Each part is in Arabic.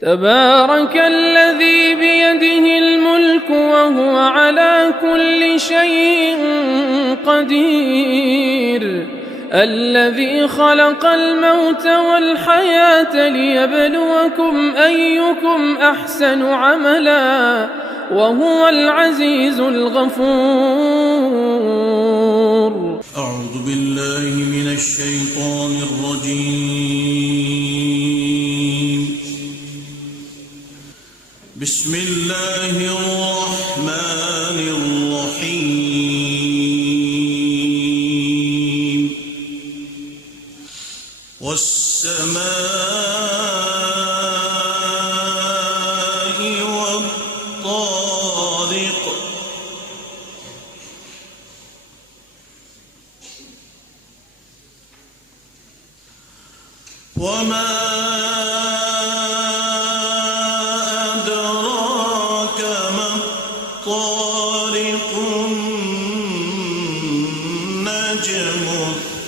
تبارك الذي بيده الملك وهو على كل شيء قدير، الذي خلق الموت والحياة ليبلوكم أيكم أحسن عملا وهو العزيز الغفور. أعوذ بالله من الشيطان الرجيم. بسم الله الرحمن الرحيم. والسماء والطارق. وما أدراك ما الطارق. النجم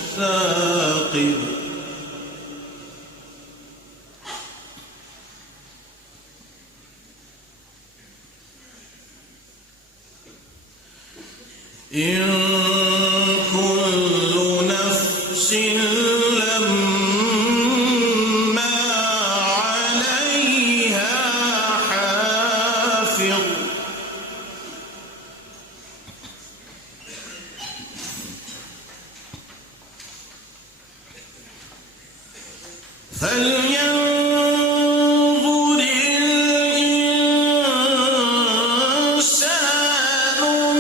الثاقب. إن كل نفس لما عليها حافظ. فلينظر الإنسان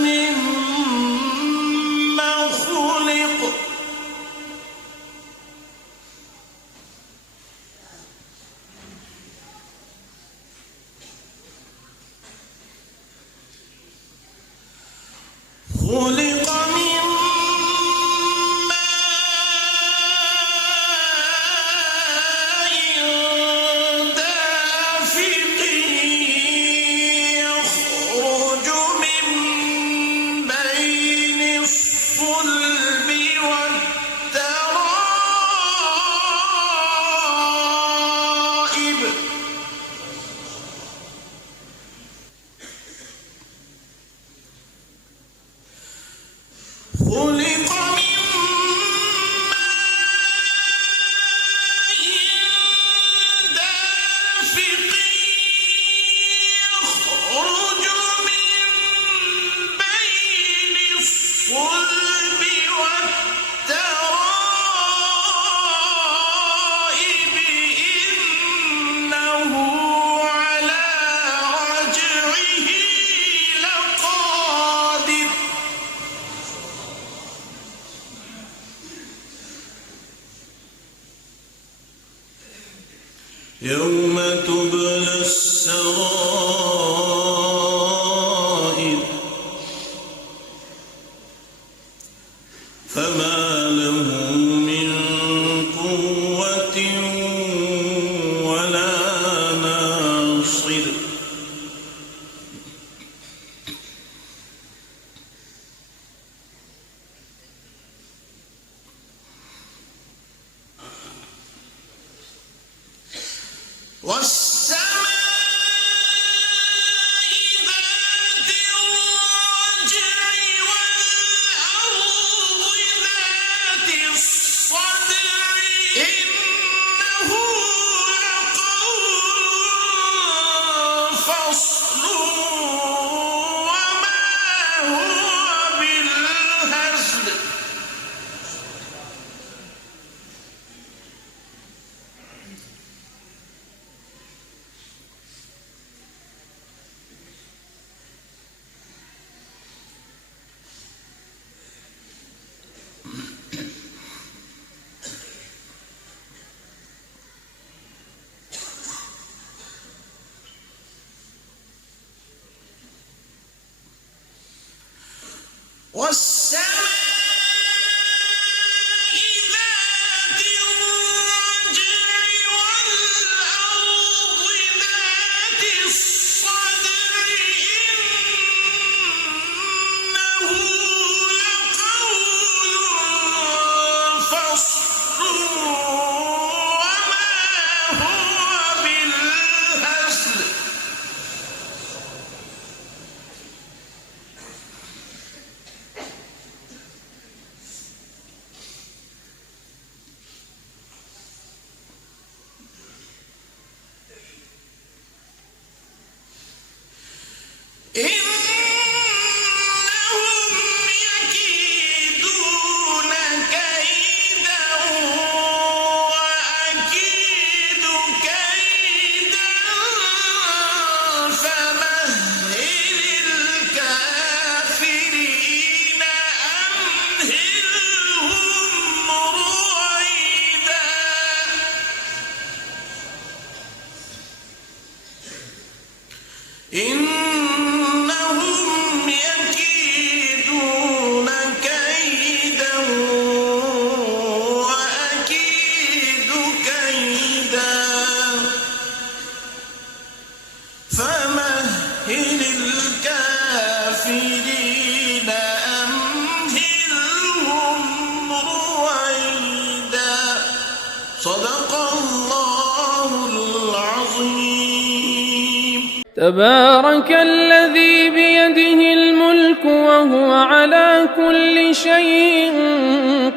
مما خلق. خلق من ماء دافق يخرج من بين الصلب والترائب. خلق من ماء دافق يخرج من بين الصلب والترائب. إنه على رجعه لقادر. يوم تبلى السرائر. فما له من قوة ولا ناصر. والسماء ذات الرجع والأرض ذات الصدع. إنه لقول فصل وما هو بالهزل. والسماء ذات الرجع والأرض ذات الصدع. إنه لقول فصل وما هو بالهزل. إنهم يكيدون كيدا وأكيد كيدا فمهل الكافرين أمهلهم رويدا صدق الله العظيم. تبارك الذي بيده الملك وهو على كل شيء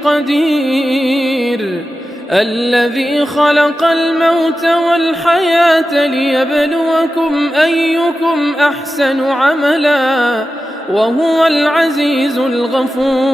قدير، الذي خلق الموت والحياة ليبلوكم أيكم أحسن عملا وهو العزيز الغفور.